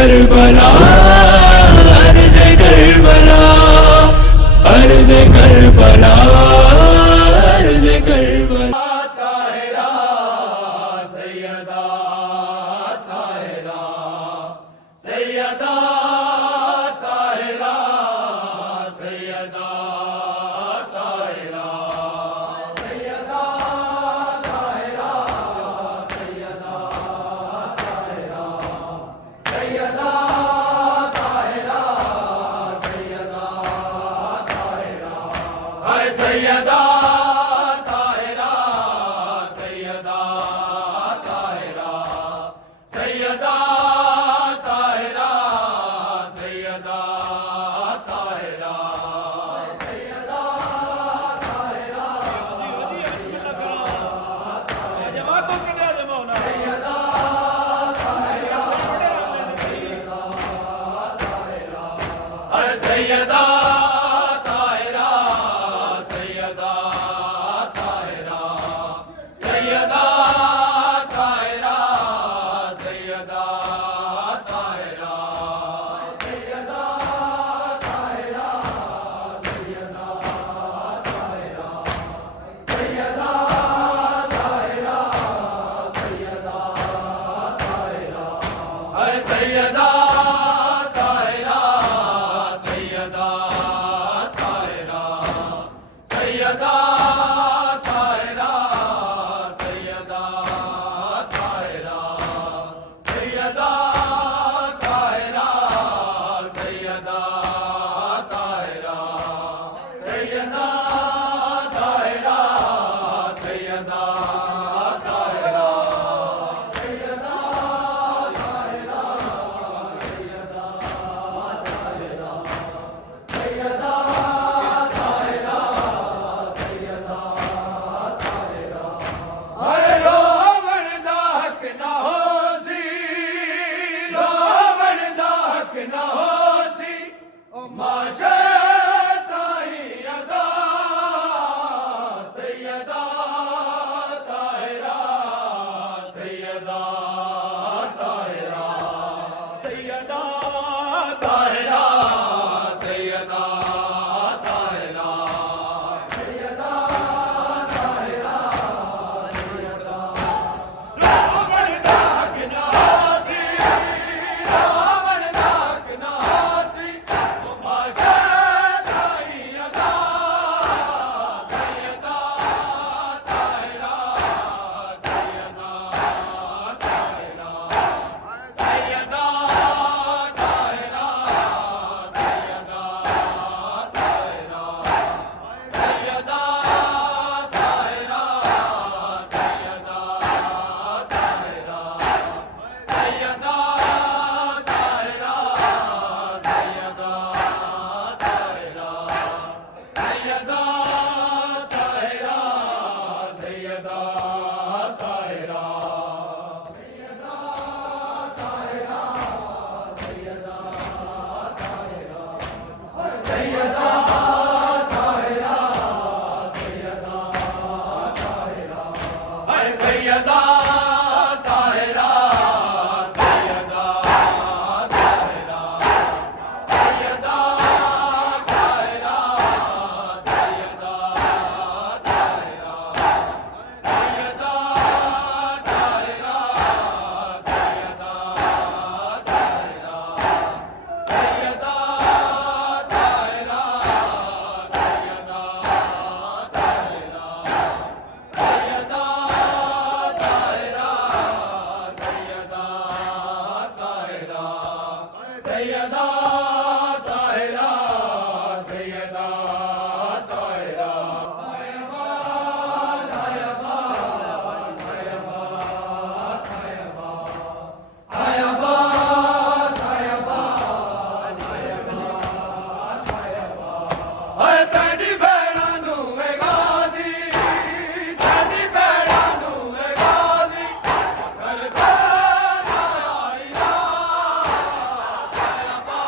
Karbala, अर्ज़ Karbala, अर्ज़ Karbala, अर्ज़ करबला। ताहिरा सैयदा, ताहिरा सैयदा, ताहिरा सैयदा, ताहिरा सैयदा, ताहिरा सैयदा, ताहिरा सैयदा, ताहिरा सैयदा, ताहिरा हाय सैयदा, ताहिरा सैयदा, ताहिरा सैयदा, ताहिरा सैयदा, ताहिरा सैयदा, ताहिरा हाय सैयदा, ताहिरा सैयदा, ताहिरा सैयदा, ताहिरा सैयदा, ताहिरा सैयदा, ताहिरा सैयदा, ताहिरा सैयदा, ताहिरा सैयदा, ताहिरा हाय सैयदा, ताहिरा सैयदा, ताहिरा सैयदा, ताहिरा सैयदा, ताहिरा सैयदा, ताहिरा सैयदा, ताहिरा सैयदा, ताहिरा सैयदा, ताहिरा सैयदा, ताहिरा सैयदा, ताहिरा सैयदा, ताहिरा सैयदा, ताहिरा हाय रोवण दा हक ना होसी, रोवण दा हक ना होसी, ओ माशे ताई अदा सैयदा, ताहिरा सैयदा, ताहिरा सैयदा, ताहिरा सैयदा, ताहिरा सैयदा, ताहिरा सैयदा रावण दा हक ना होसी, रावण दा हक ना होसी, ओ माशे ताई अदा सैयदा, ताहिरा सैयदा, ताहिरा सैयदा, ताहिरा सैयदा, ताहिरा सैयदा, ताहिरा सैयदा, ताहिरा सैयदा, ताहिरा सैयदा, ताहिरा सैयदा, ताहिरा सैयदा, ताहिरा सैयदा, ताहिरा सैयदा, ताहिरा सैयदा, ताहिरा सैयदा, ताहिरा हाय सैयदा, ताहिरा सैयदा, ताहिरा सैयदा, ताहिरा सैयदा, ताहिरा सैयदा, ताहिरा सैयदा, ताहिरा सैयदा, ताहिरा सैयदा, ताहिरा सैयदा, ताहिरा सैयदा, ताहिरा सैयदा, ताहिरा सैयदा, ताहिरा सायबा, सायबा, सायबा, सायबा आयबा, सायबा, सायबा, सायबा हाय तेरी भैणा नू वे गाजी, तेरी भैणा नू वे गाजी कर दे आई ना, सायबा,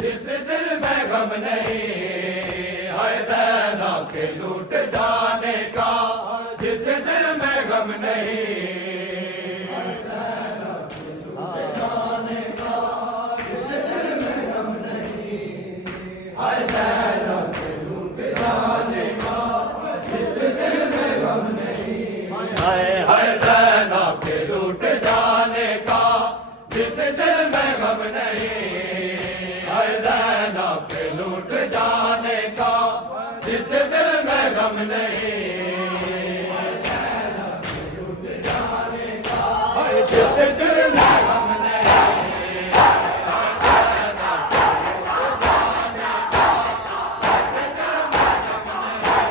जिस दिल में गम नहीं है ज़ैनब के लूट जाने का, जिस दिल में गम नहीं है ज़ैनब के लूट जाने का, जिस दिल में गम नहीं है ज़ैनब के लूट जाने का, जिस दिल में गम नहीं है ज़ैनब के लूट जाने का, जिस दिल में गम नहीं ज़ैनब के लूट जाने का, जिस दिल में गम नहीं ज़ैनब के लूट जाने का, जिस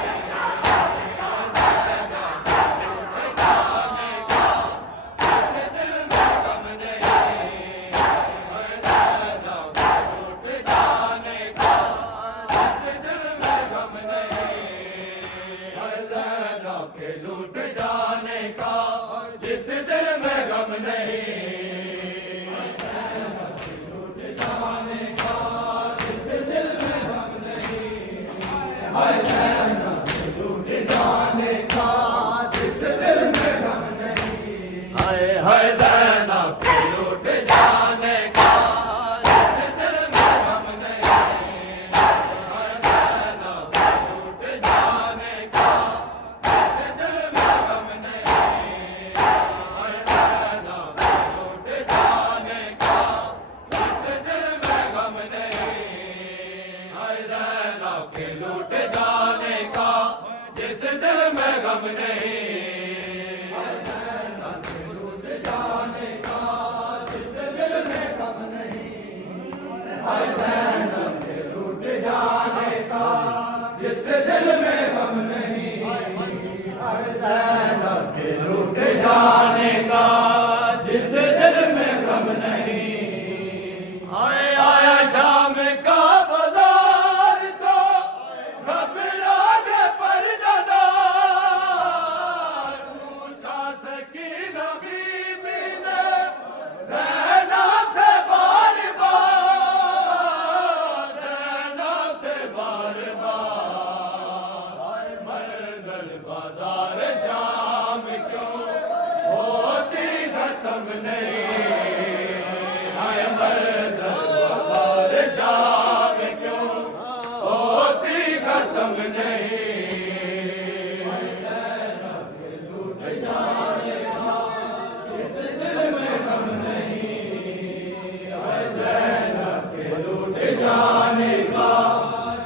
दिल में गम नहीं के लूट जाने का, जिस दिल में गम नहीं लूट जाने का, जिस दिल में गम नहीं है ज़ैनब के लूट जाने का, जिस दिल में गम नहीं है ज़ैनब के लूट जाने का, जिस दिल में गम नहीं है ज़ैनब के लूट जाने का, के लूट जाने का, जिस दिल में गम नहीं है ज़ैनब के लूट जाने का, जिस दिल में गम नहीं है ज़ैनब के लूट जाने का, जिस दिल में गम नहीं है ज़ैनब के लूट जाने का, जिस दिल में गम नहीं आया शाम का बाजार शाम क्यों होती खत्म नहीं है बाजार शाम क्यों होती खत्म नहीं ज़ैनब के लूट जाने का, जिस दिल में गम नहीं है ज़ैनब के लूट जाने का,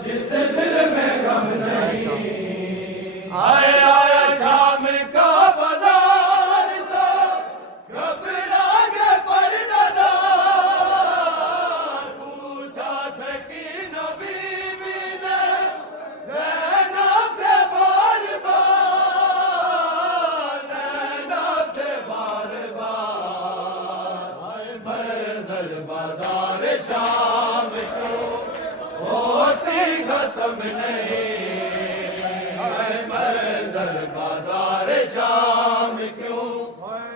जिस दिल में गम नहीं आया शाम का बाजार तो घबरा के पर्दादार, पूछा सकीना बीवी ने ज़ैनब से बार बार, ज़ैनब से बार बार मंज़िल बाजार शाम को होती खत्म नहीं बाजार शाम क्यों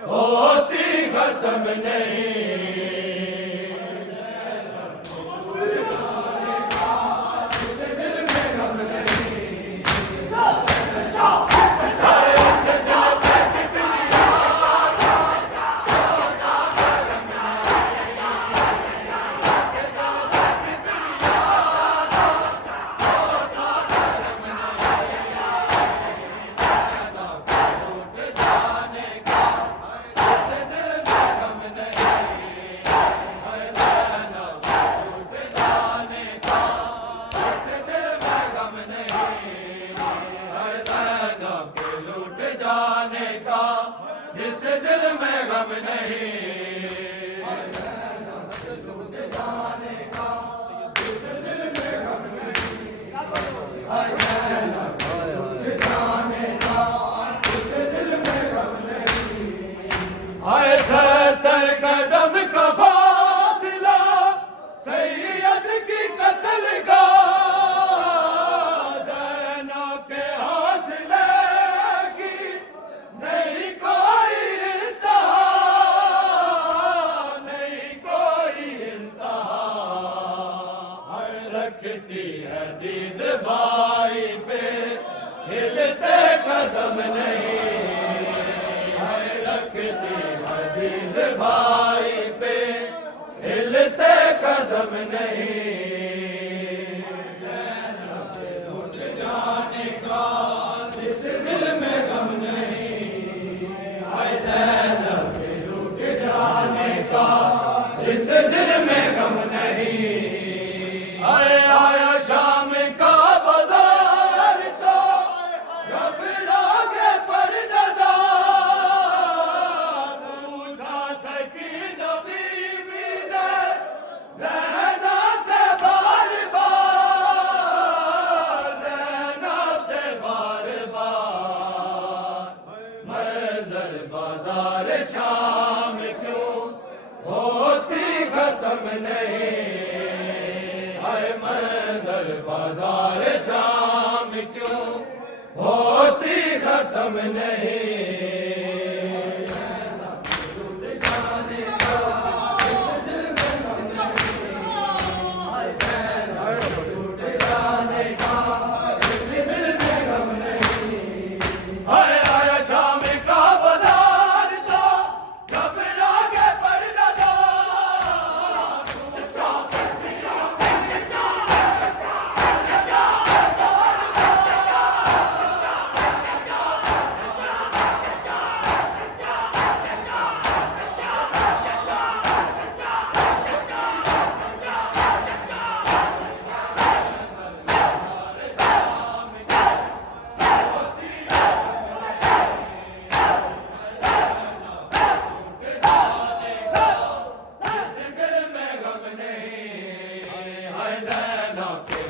होती खत्म नहीं के लूट जाने का, जिस दिल में गम नहीं, लूट जाने का, जिस दिल में गम नहीं, लूट जाने का, जिस दिल में गम नहीं। आए 70 कदम का फासला सैयद की कत्ल का, रखती है दीद भाई पे हिलते कदम नहीं, रखती है दीद भाई पे हिलते कदम नहीं। लूट जाने का जिस दिल में गम नहीं, ज़ैनब के लूट जाने का जिस दिल में गम नहीं। आया शाम का बाजार तो घबरा के पर्दा, पूछा सकीना बीबी ने ज़ैनब से बार बार, ज़ैनब से बार बार, मंज़र बाजार शाम क्यों होती खत्म नहीं, मंज़र बाजार शाम क्यों होती खत्म नहीं। लूट जाने का जिस दिल में गम नहीं, लूट जाने का जिस दिल में गम नहीं। आया शाम का बाजार तो घबरा के पर्दा,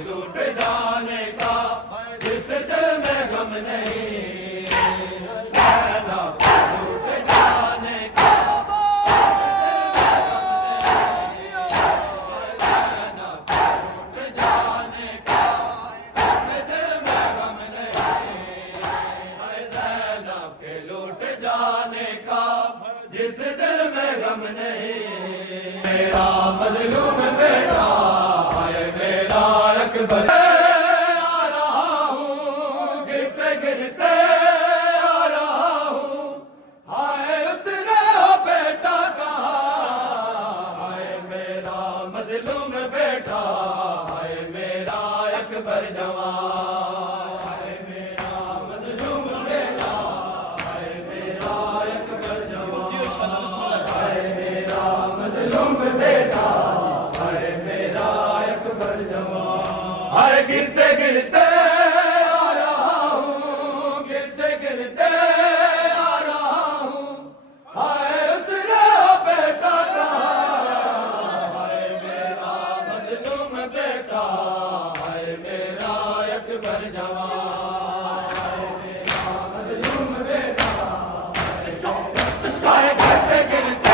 लूट जाने का जिस दिल में गम नहीं, लूट जाने का लूट जाने का जिस दिल में गम नहीं, ज़ैनब के लूट जाने का जिस दिल में गम नहीं। मेरा मज़लूम बेटा मेरा अकबर आ रहा हूँ, गिरते गिरते आ रहा हूँ, हाय उतरे हो बेटा कहाँ, हाय मेरा मज़लूम बेटा, हाय मेरा अकबर जवान, हाय मेरा मज़लूम बेटा, हाय मेरा अकबर जवान, हाय मेरा मज़लूम बेटा, हाय मेरा अकबर जवान। हाय गिरते गिरते आ रहा हूँ, गिरते गिरते आ रहा हूँ, हाय उतरे हो बेटा कहाँ, हाय मेरा मज़लूम बेटा, हाय मेरा अकबर जवान, हाय मेरा मज़लूम बेटा, हाय गिरते गिरते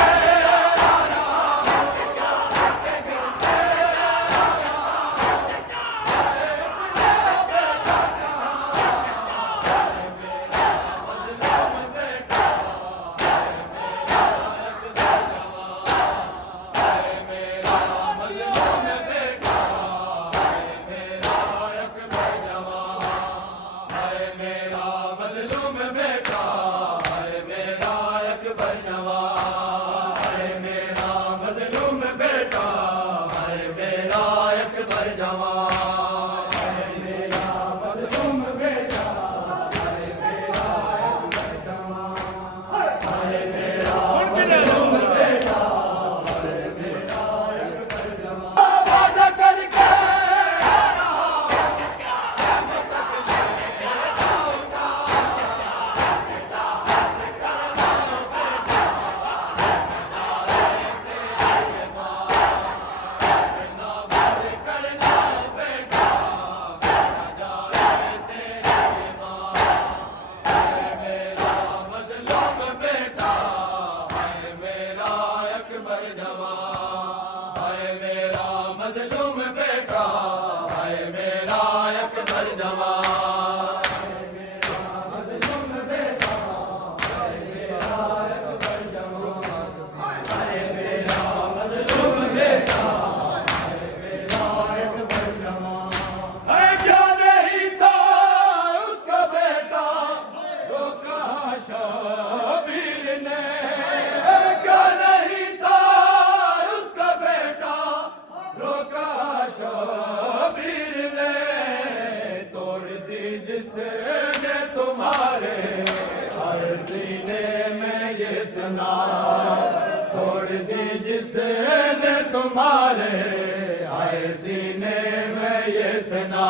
सीने में ये सना तोड़ दी जिसने तुम्हारे, आए सीने में ये सना।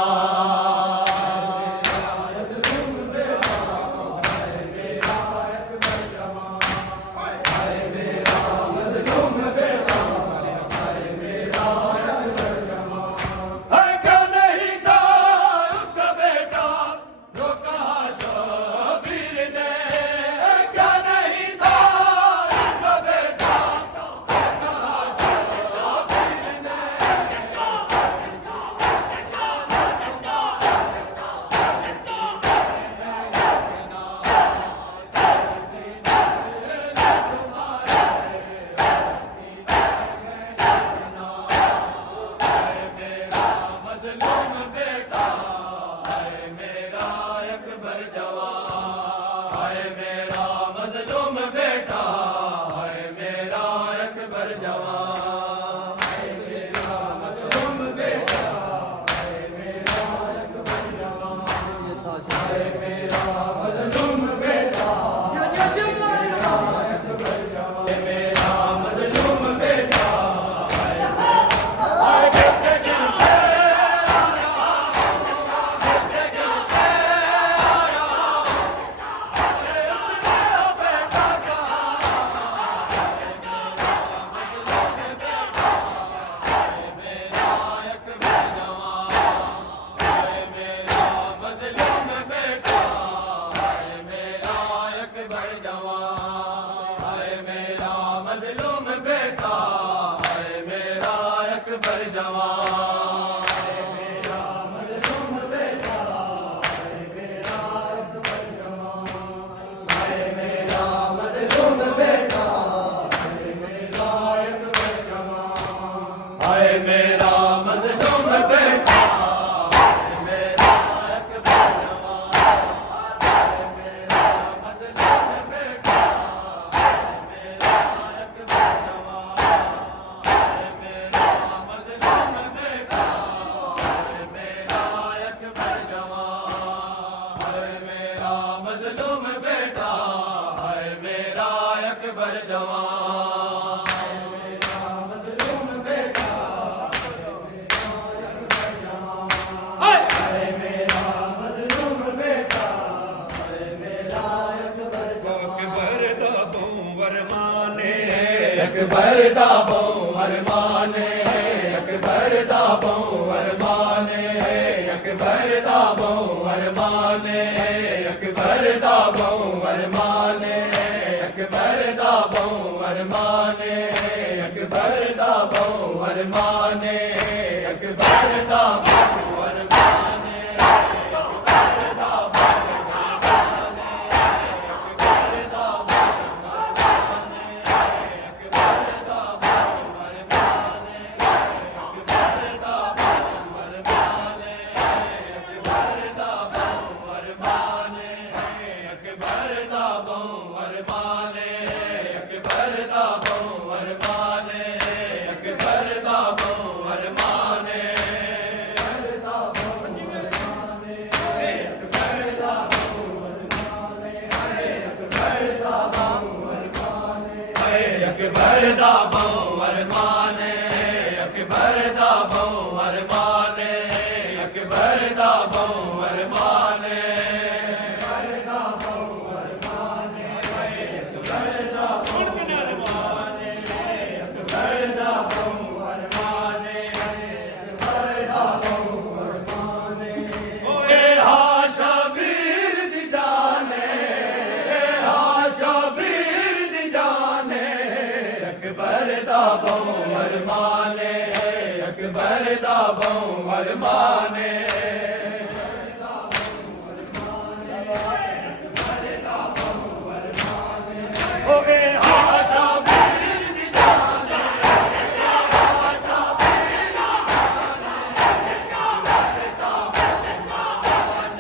अकबर दा बहुवर माने, अकबर दा बहुवर माने, अकबर दा बहुवर माने, अकबर दा बहुवर माने, अकबर दा बहुवर माने, अकबर दा बहुवर माने, अकबर दा बहुवर माने। अकबर दा बहुवर माने, अकबर दा बहुवर माने, अकबर दा बहुवर माने, अकबर दा बहुवर माने, अकबर दा बहुवर माने, अकबर दा बहुवर माने, अकबर दा बहुवर माने। ओए हा शबीर दी जाने, हा शबीर दी जाने, अकबर दा बहुवर माने, अकबर दा बहुवर माने, ओए हा शबीर दी जाने, हा शबीर दी जाने, अकबर दा बहुवर माने,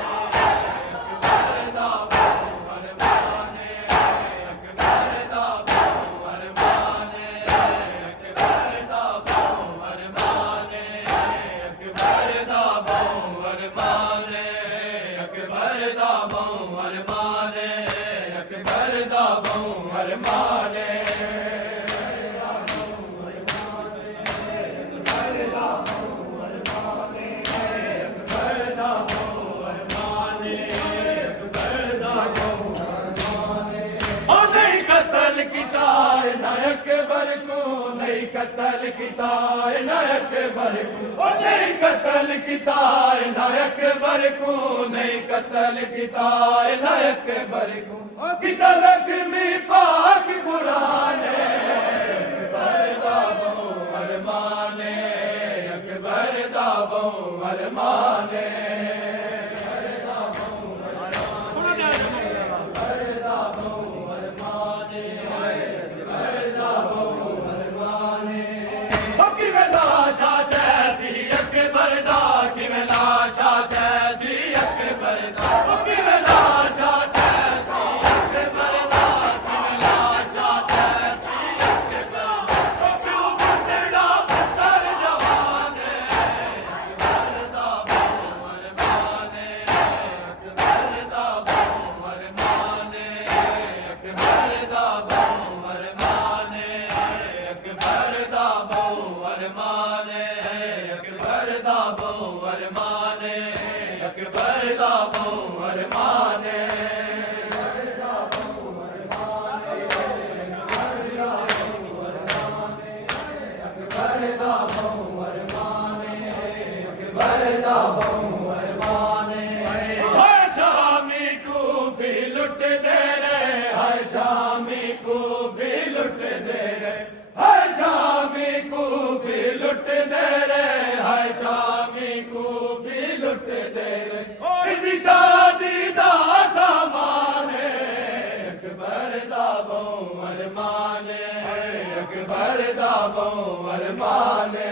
अकबर दा बहुवर माने, अकबर दा बहुवर माने, अकबर दा बहुवर माने, अकबर दा बहुवर माने, अकबर दा बहुवर माने, अकबर अकबर दा बहु अरमाने अकबर को नहीं कतल किता न अकबर को नहीं कतल किता न अकबर को नहीं कतल किता न अकबर को किता जख्मी पाक बुराने अकबर दा बहु अरमाने अकबर दा बहु अरमाने शादी दा सामाने अकबर दा बहु अरमाने अकबर दा बहु अरमाने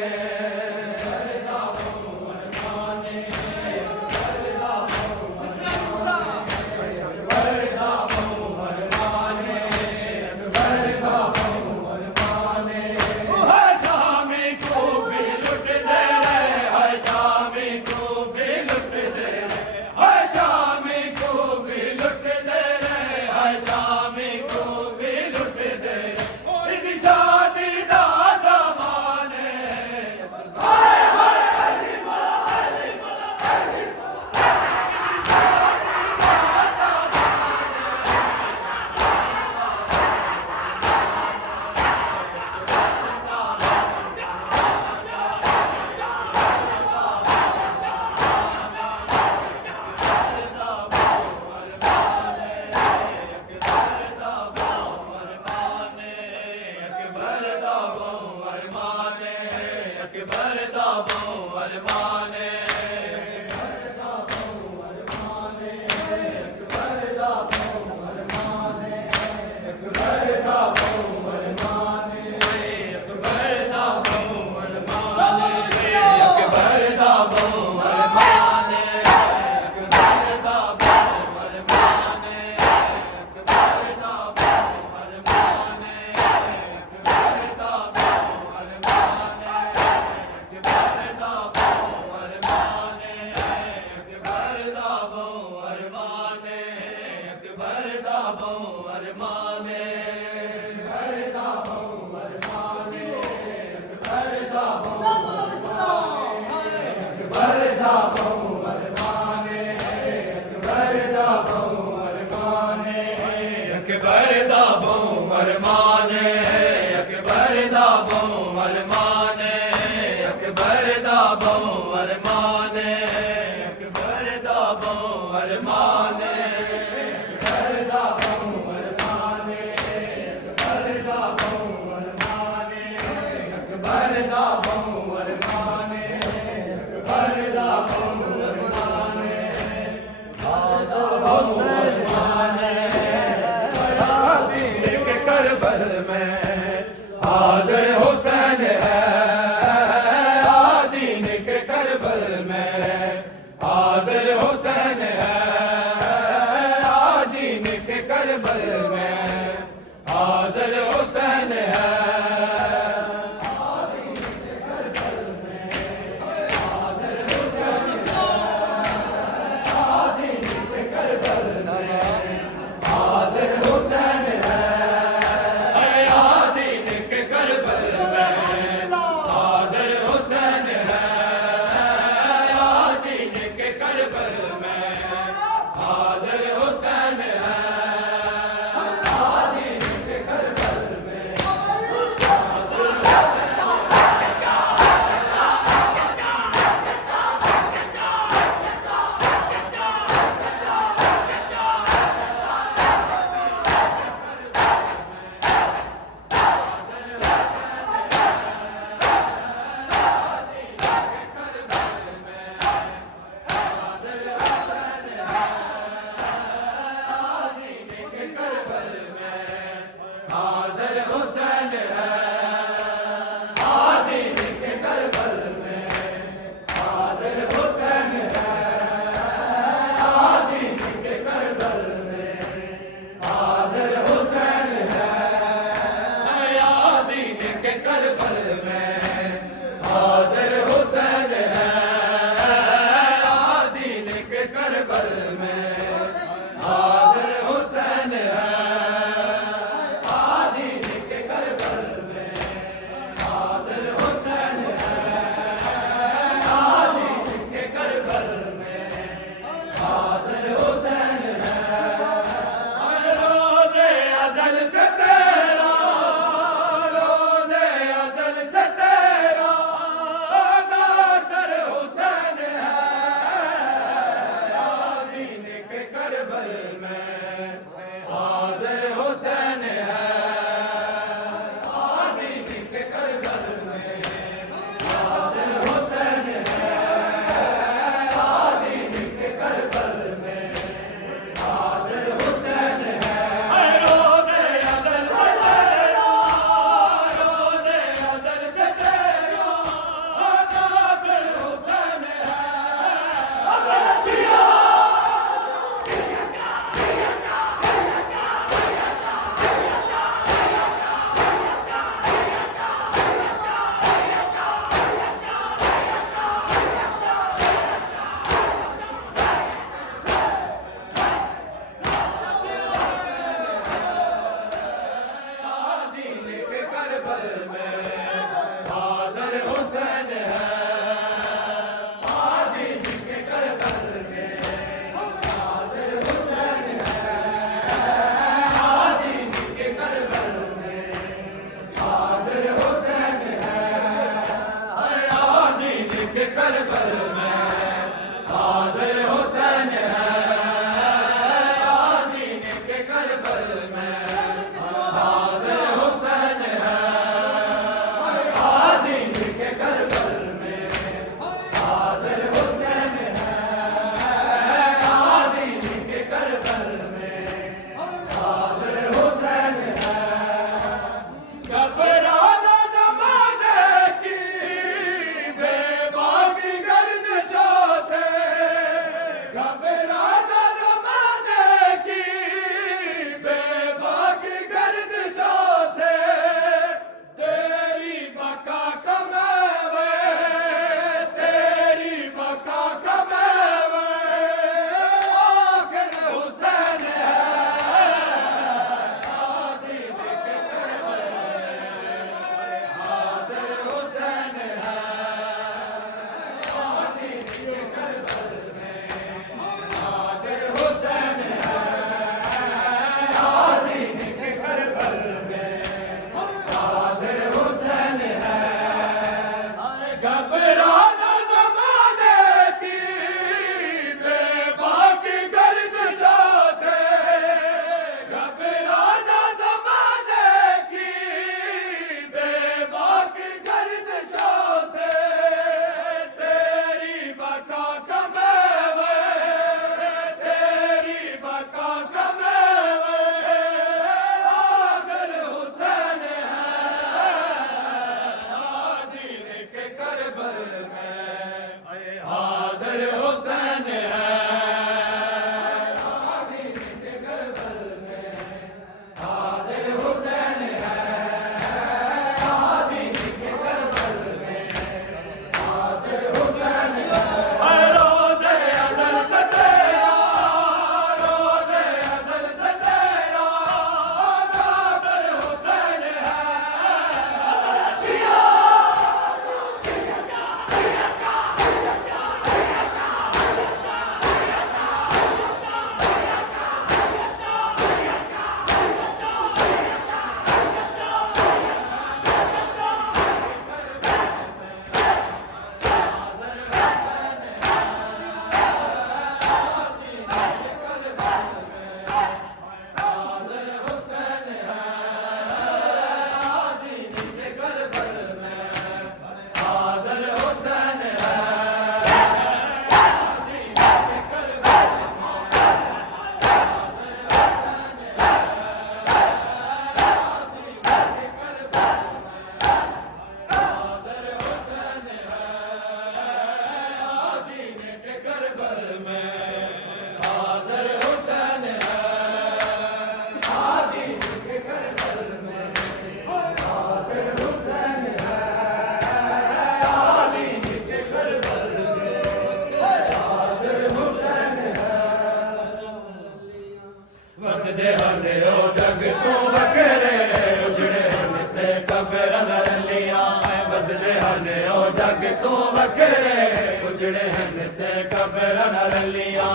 ਹਨਿਓ ਜਗ ਤੋਂ ਵਖਰੇ ਉਜੜੇ ਹਨ ਤੇ ਕਬਰਾਂ ਰਲੀਆਂ ਵਸਦੇ ਹਨ ਉਹ ਜਗ ਤੋਂ ਵਖਰੇ ਉਜੜੇ ਹਨ ਤੇ ਕਬਰਾਂ ਰਲੀਆਂ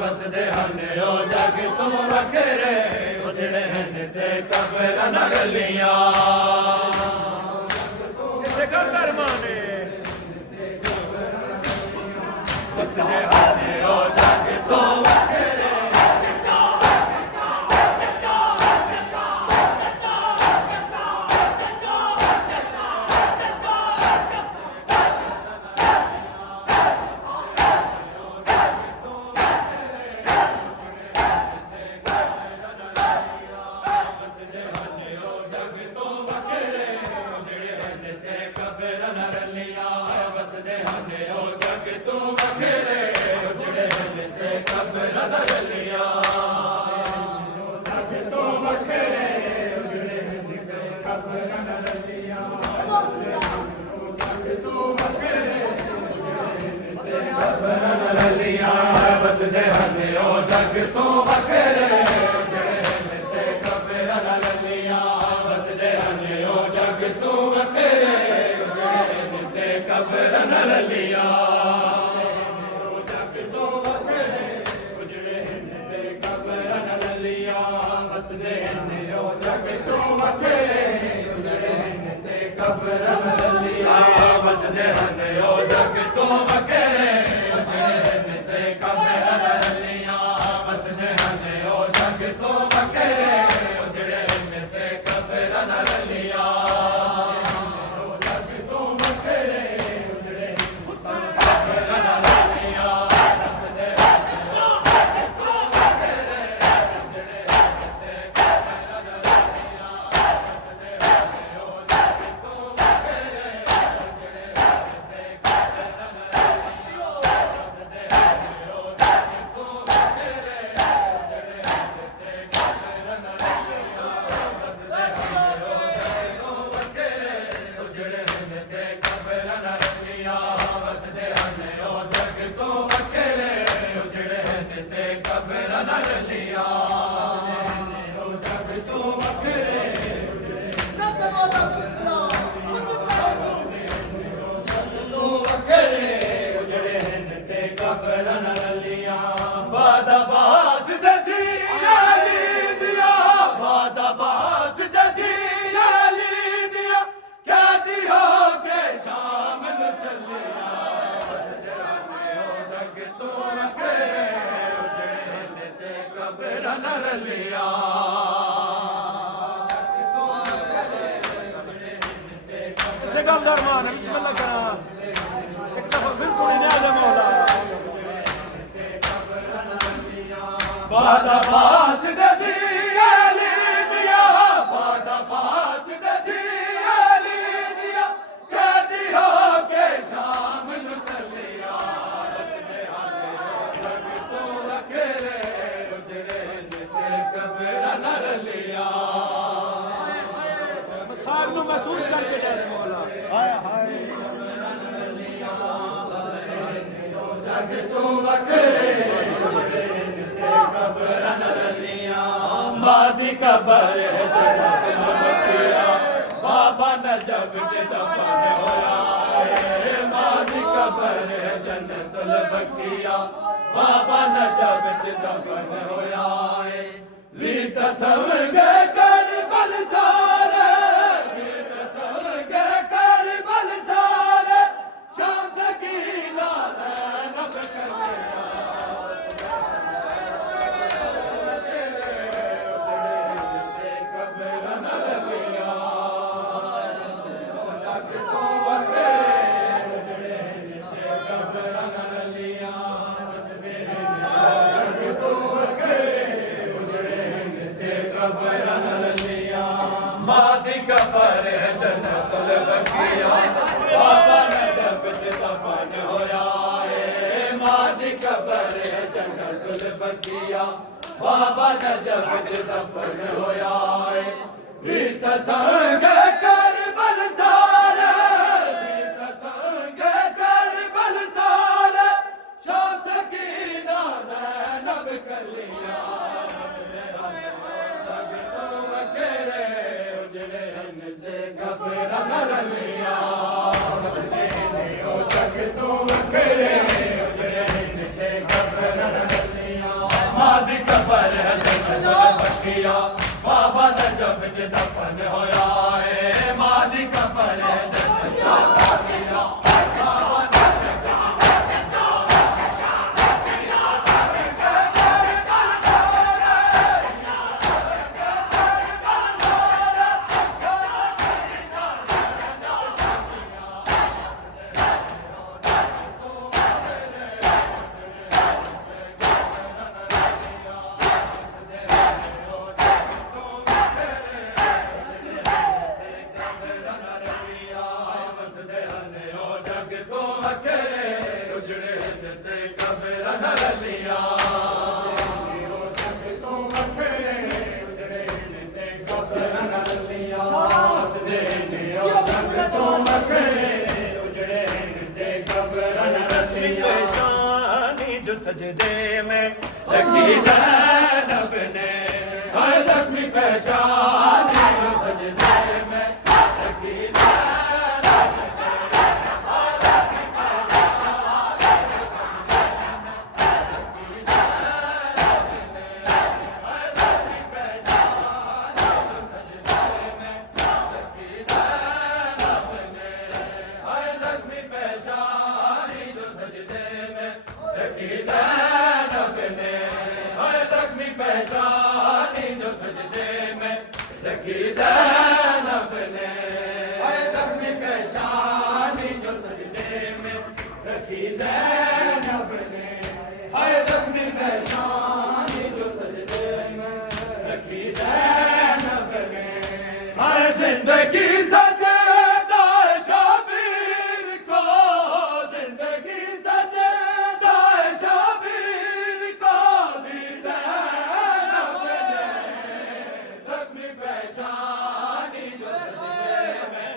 ਵਸਦੇ ਹਨ ਉਹ ਜਗ ਤੋਂ ਵਖਰੇ ਉਜੜੇ ਹਨ ਤੇ ਕਬਰਾਂ ਰਲੀਆਂ ਕਿਸੇ ਕਾ ਕਰਮਾਂ ਨੇ ਵਸਦੇ ਹਨ ਉਹ ਜਗ ਤੋਂ ਵਖਰੇ ਵਸਦੇ ਹਨ ਉਹ ਜਗ ਤੋਂ ਵਖਰੇ ਉਜੜੇ ਹਨ ਤੇ ਕਬਰਾਂ ਰਲੀਆਂ ਜਗ ਤੋਂ ਵਖਰੇ ਉਜੜੇ ਹਨ ਤੇ ਕਬਰਾਂ ਰਲੀਆਂ ਜਗ ਤੋਂ ਵਖਰੇ ਉਜੜੇ ਹਨ ਤੇ ਕਬਰਾਂ ਰਲੀਆਂ ਵਸਦੇ ਹਨ ਉਹ ਜਗ ਤੋਂ ਵਖਰੇ ਉਜੜੇ ਹਨ ਤੇ ਕਬਰਾਂ ਰਲੀਆਂ ਵਸਦੇ ਹਨ ਉਹ ਜਗ ਤੋਂ ਵਖਰੇ ਕਬਰਾਂ ਰਲੀਆਂ ਜਗ ਤੋਂ ਵਖਰੇ ਉਜੜੇ ਹਨ ਤੇ ਕਬਰਾਂ ਰਲੀਆਂ ਵਸਦੇ ਹਨ ਉਹ ਜਗ ਤੋਂ ਵਖਰੇ ਉਜੜੇ ਹਨ ਤੇ ਕਬਰਾਂ ਰਲੀਆਂ ਵਸਦੇ ਹਨ ਉਹ ਜਗ ਤੋਂ ਵਖਰੇ ਉਜੜੇ ਹਨ ਤੇ ਕਬਰਾਂ ਰਲੀਆਂ ਵਸਦੇ ਹਨ ਉਹ ਜਗ ਤੋਂ ਵਖਰੇ ਉਜੜੇ ਹਨ ਤੇ ਕਬਰਾਂ ਰਲੀਆਂ ਕਿਸੇ ਗੱਲ ਦਾ ਅਰਮਾਨ ਹੈ ਬਿਸਮਿਲ੍ਲਾ ਕਰਾਂ ਇੱਕ ਦਫਾ ਫਿਰ ਸੁਣੀ ਨਿਆਜ਼ ਮੌਲਾ ਬਾਦਾ ਬਾਸ ਦਦੀ ਅਲੀ ਦਿਆ ਬਾਦਾ ਬਾਸ ਦਦੀ ਅਲੀ ਦਿਆ ਕਹਦੀ ਹੋ ਕੇ ਸ਼ਾਮ ਨੂੰ ਚੱਲਿਆ ਵਸਦੇ ਹਨ ਜਗ ਤੋਂ ਵਖਰੇ ਉਜੜੇ ਨੇ ਤੇ ਕਬਰਾਂ ਰਲੀਆਂ ਮਸਾਬ ਨੂੰ ਮਹਿਸੂਸ ਕਰਕੇ ਦੇ ਦੇ ਮੌਲਾ ਹਾਏ ਹਾਏ ਜਗ ਤੋਂ ਵਖਰੇ ਮਾਦੀ ਕਬਰ ਹੈ ਜਨਤ ਮੱਕੀਆ ਬਾਬਾ ਨਜਬ ਚ ਦਫਨ ਹੋਇਆ ਏ ਮਾਦੀ ਕਬਰ ਹੈ ਜਨਤ ਮੱਕੀਆ ਬਾਬਾ ਨਜਬ ਚ ਦਫਨ ਹੋਇਆ ਏ ਵੀ ਕਸਮ ਗਏ ਕਰਬਲ ਸਾਰੇ ਵੀ ਕਸਮ ਗਏ ਕਰਬਲ ਸਾਰੇ ਸ਼ਾਮ ਸਕੀਨਾ ਜ਼ੈਨਬ ਕਲਿਆ ਮਾਦੀ ਕਬਰ ਜਨਤ ਲਬਕੀਆ ਬਾਬਾ ਨਜਬ ਚ ਦਫਨ ਹੋਇਆ ਏ ਮਾਦੀ ਕਬਰ ਜਨਤ ਲਬਕੀਆ ਬਾਬਾ ਨਜਬ ਚ ਦਫਨ ਹੋਇਆ ਏ ਰੀਤ ਸੰਗ ਕਰਬਲ ਸਾਰੇ ਰੀਤ ਸੰਗ ਕਰਬਲ ਸਾਰੇ ਸ਼ਾਮ ਸਕੀਨਾ ਜ਼ੈਨਬ ਕਲਿਆ रलिया वसदे ने ओ जग तो वखरे उजड़े ते कबर रलिया मां दी कबर है सजल बखिया बाबा नजफ च दफन होया है मां दी कबर है बखिया जो सजदे में रखी ज़ैनब ने हाय ज़ख्मी पेशानी जो सजदे में रखी ज़ैनब ने हाय ज़ख्मी पेशानी जो सजदे में रखी ज़ैनब ने हाय ज़ख्मी पेशानी जो सजदे में रखी ज़ैनब ने हाय ज़ख्मी पेशानी जो सजदे में रखी ज़ैनब ने हाय जिंदगी सजदा शबीर को जिंदगी सजदा शबीर को दी ज़ैनब ने ज़ख्मी पेशानी जो सजदे में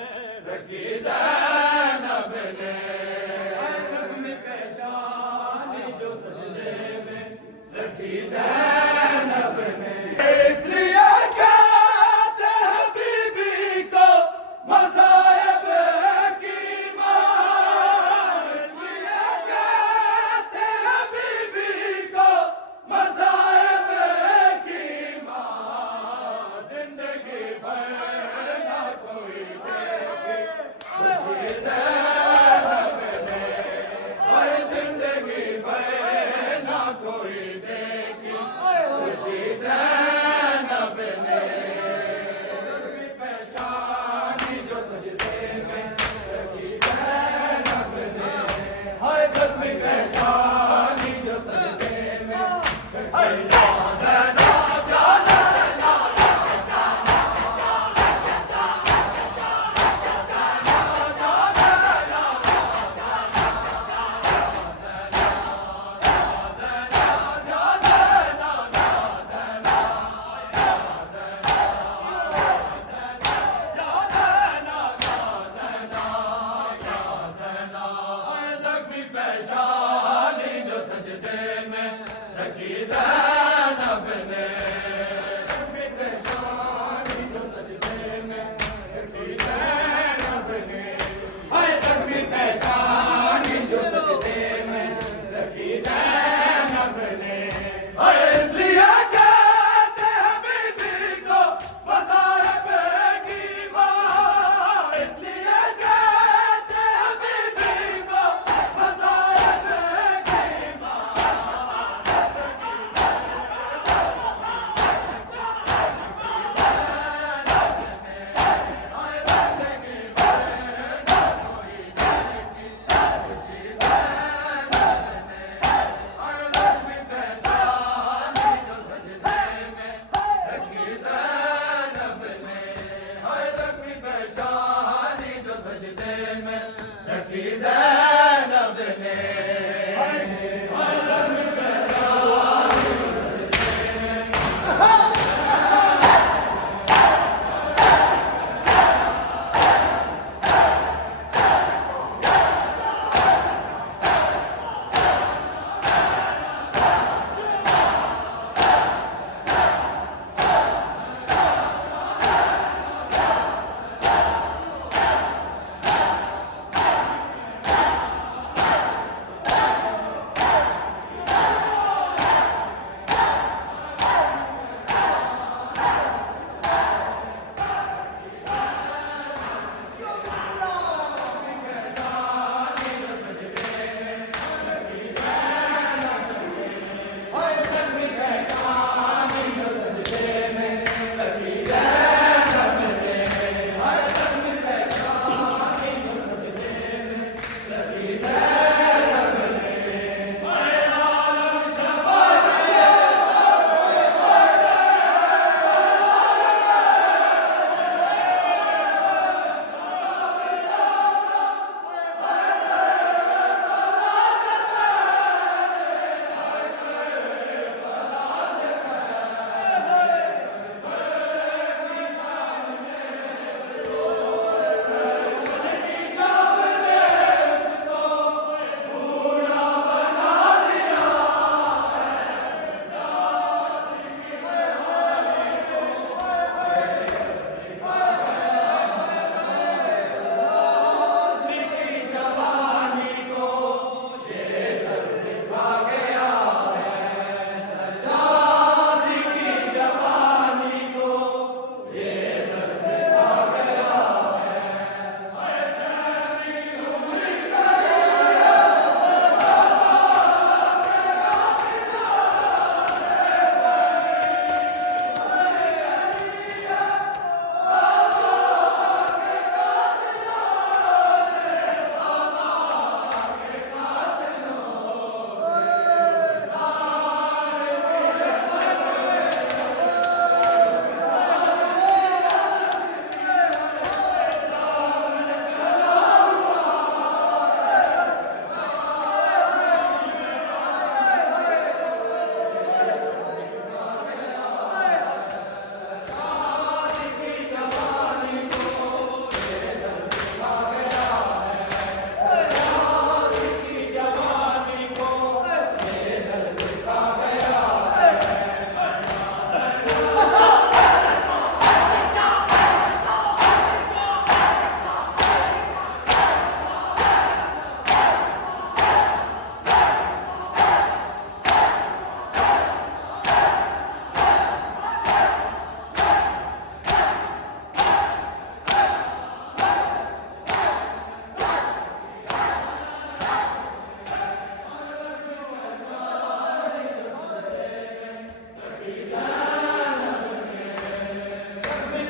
रखी ज़ैनब ने ज़ख्मी पेशानी जो सजदे में रखी ज़ैनब ने इसलिए कहते हैं बीबी को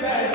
में